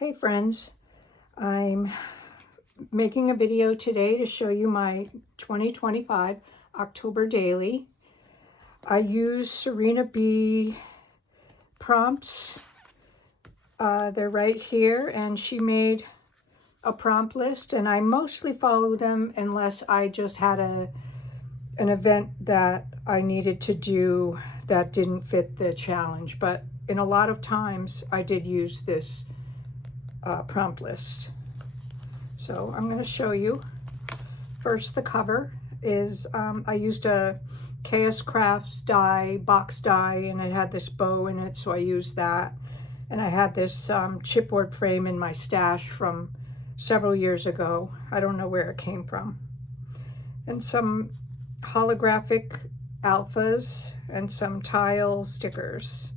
Hey friends, I'm making a video today to show you my 2025 October daily. I use Serena B prompts. They're right here, and she made a prompt list, and I mostly follow them unless I just had an event that I needed to do that didn't fit the challenge. But in a lot of times I did use this prompt list. So I'm going to show you. First, the cover is, I used a KS Crafts die, box die, and it had this bow in it, so I used that. And I had this chipboard frame in my stash from several years ago. I don't know where it came from. And some holographic alphas and some tile stickers.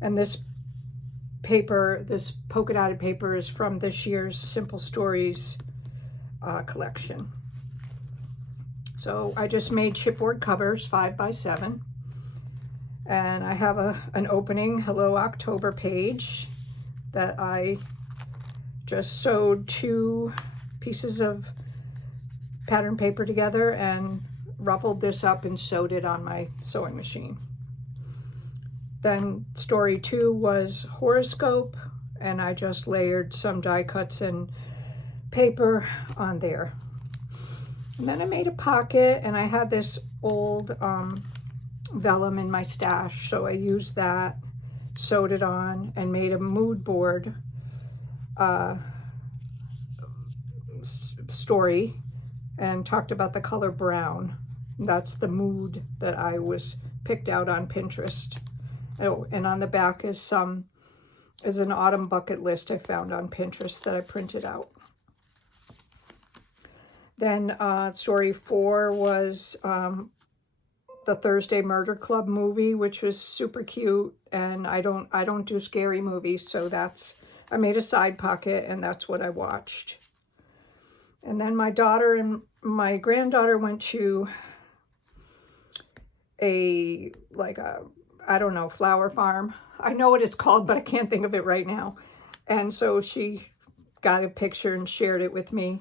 And this paper, this polka dotted paper, is from this year's Simple Stories collection. So I just made chipboard covers 5x7, and I have an opening Hello October page that I just sewed 2 pieces of pattern paper together and ruffled this up and sewed it on my sewing machine. Then story 2 was horoscope, and I just layered some die cuts and paper on there. And then I made a pocket, and I had this old vellum in my stash, so I used that, sewed it on, and made a mood board story and talked about the color brown. That's the mood that I was picked out on Pinterest. Oh, and on the back is an autumn bucket list I found on Pinterest that I printed out. Then story 4 was the Thursday Murder Club movie, which was super cute. And I don't do scary movies, so I made a side pocket, and that's what I watched. And then my daughter and my granddaughter went to I don't know, flower farm. I know what it's called, but I can't think of it right now. And so she got a picture and shared it with me,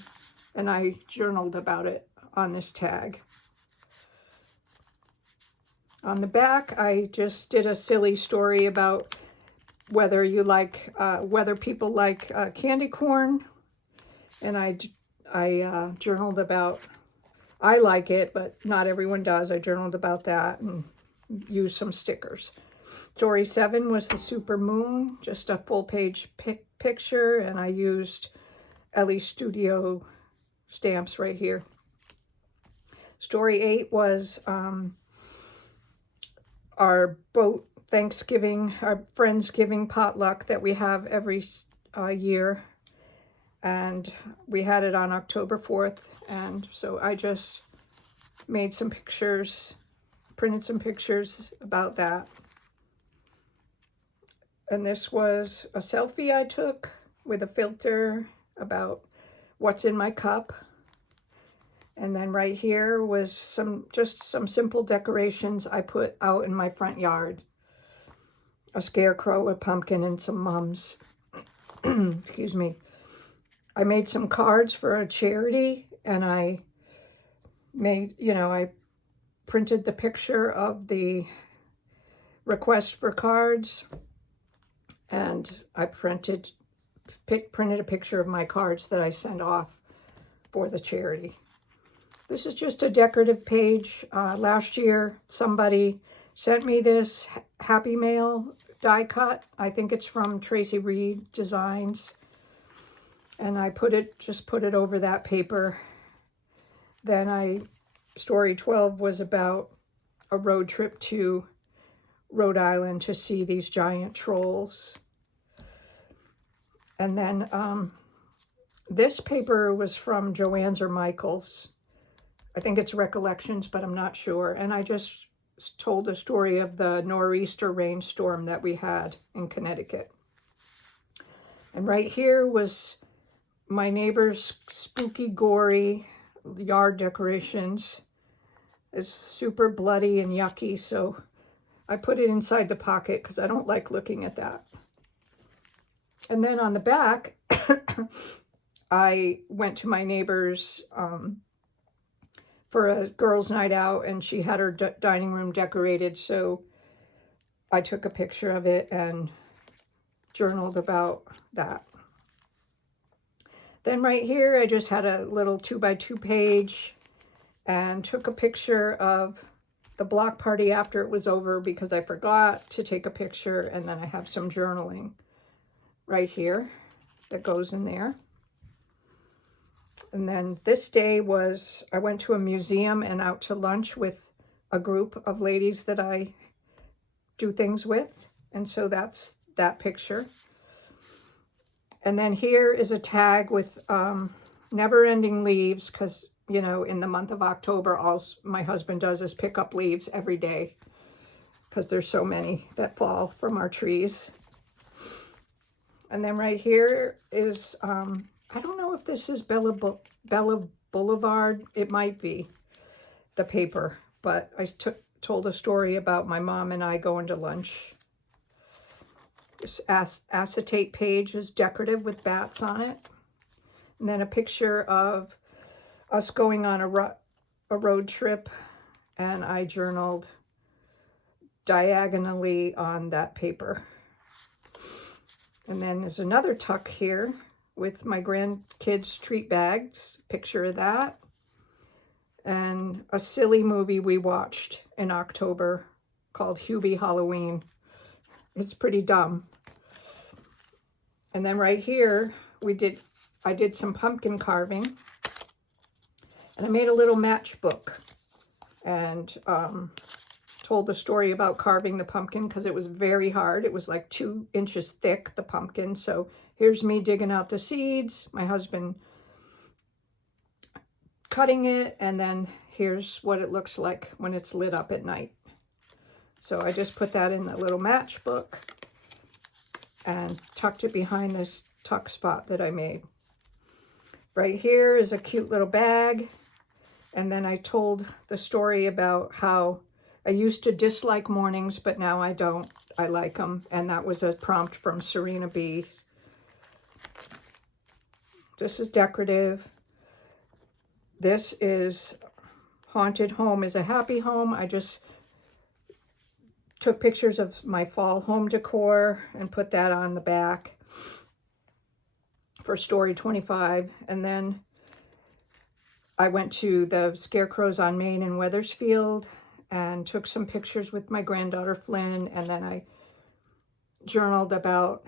and I journaled about it on this tag. On the back, I just did a silly story about whether people like candy corn, and I journaled about, I like it, but not everyone does. I journaled about that and used some stickers. Story 7 was the super moon, just a full page picture, and I used Ellie Studio stamps right here. Story 8 was our boat Thanksgiving, our Friendsgiving potluck that we have every year. And we had it on October 4th. And so I just made some pictures, printed some pictures about that. And this was a selfie I took with a filter about what's in my cup. And then right here was just some simple decorations I put out in my front yard. A scarecrow, a pumpkin, and some mums. Excuse me. I made some cards for a charity, and I printed the picture of the request for cards, and I printed a picture of my cards that I sent off for the charity. This is just a decorative page. Last year, somebody sent me this Happy Mail die cut. I think it's from Tracy Reed Designs. And I just put it over that paper. Then story 12 was about a road trip to Rhode Island to see these giant trolls. And then this paper was from Joann's or Michael's. I think it's Recollections, but I'm not sure. And I just told a story of the nor'easter rainstorm that we had in Connecticut. And right here was my neighbor's spooky, gory yard decorations. It's super bloody and yucky, so I put it inside the pocket because I don't like looking at that. And then on the back, I went to my neighbor's for a girls' night out, and she had her dining room decorated, so I took a picture of it and journaled about that. Then right here, I just had a little 2x2 page and took a picture of the block party after it was over because I forgot to take a picture, and then I have some journaling right here that goes in there. And then this day was, I went to a museum and out to lunch with a group of ladies that I do things with. And so that's that picture. And then here is a tag with never-ending leaves, because, you know, in the month of October, all my husband does is pick up leaves every day because there's so many that fall from our trees. And then right here is, I don't know if this is Bella Boulevard. It might be the paper, but I told a story about my mom and I going to lunch. This acetate page is decorative with bats on it. And then a picture of us going on a road trip, and I journaled diagonally on that paper. And then there's another tuck here with my grandkids' treat bags, picture of that. And a silly movie we watched in October called Hubie Halloween. It's pretty dumb. And then right here, I did some pumpkin carving. And I made a little matchbook and told the story about carving the pumpkin because it was very hard. It was like 2 inches thick, the pumpkin. So here's me digging out the seeds, my husband cutting it, and then here's what it looks like when it's lit up at night. So I just put that in the little matchbook and tucked it behind this tuck spot that I made. Right here is a cute little bag. And then I told the story about how I used to dislike mornings, but now I don't. I like them. And that was a prompt from Serena B. This is decorative. This is Haunted Home is a Happy Home. I just took pictures of my fall home decor and put that on the back for Story 25. And then I went to the Scarecrows on Main in Weathersfield and took some pictures with my granddaughter Flynn, and then I journaled about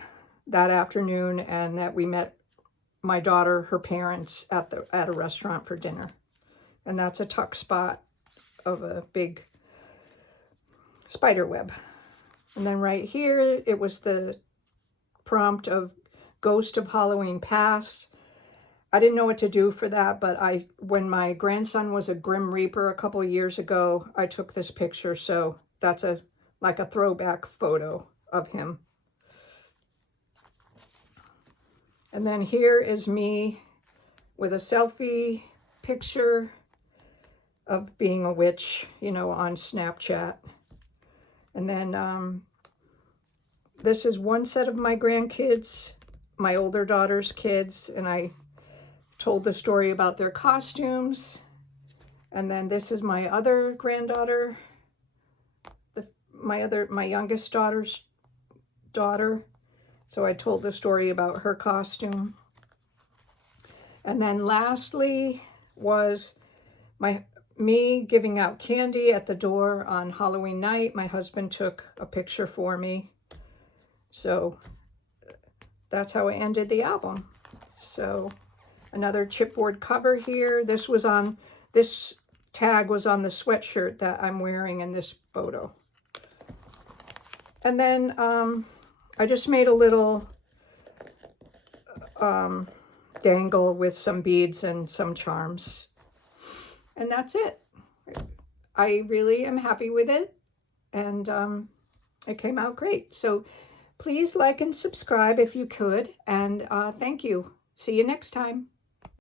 that afternoon and that we met my daughter, her parents, at a restaurant for dinner. And that's a tuck spot of a big spider web. And then right here, it was the prompt of Ghost of Halloween Past. I didn't know what to do for that, but when my grandson was a Grim Reaper a couple of years ago, I took this picture. So that's like a throwback photo of him. And then here is me with a selfie picture of being a witch, you know, on Snapchat. And then this is one set of my grandkids, my older daughter's kids, and I told the story about their costumes. And then this is my other granddaughter, my youngest daughter's daughter. So I told the story about her costume. And then lastly was me giving out candy at the door on Halloween night. My husband took a picture for me. So that's how I ended the album. So another chipboard cover here. This tag was on the sweatshirt that I'm wearing in this photo. And then I just made a little dangle with some beads and some charms. And that's it. I really am happy with it. And it came out great. So please like and subscribe if you could. And thank you. See you next time.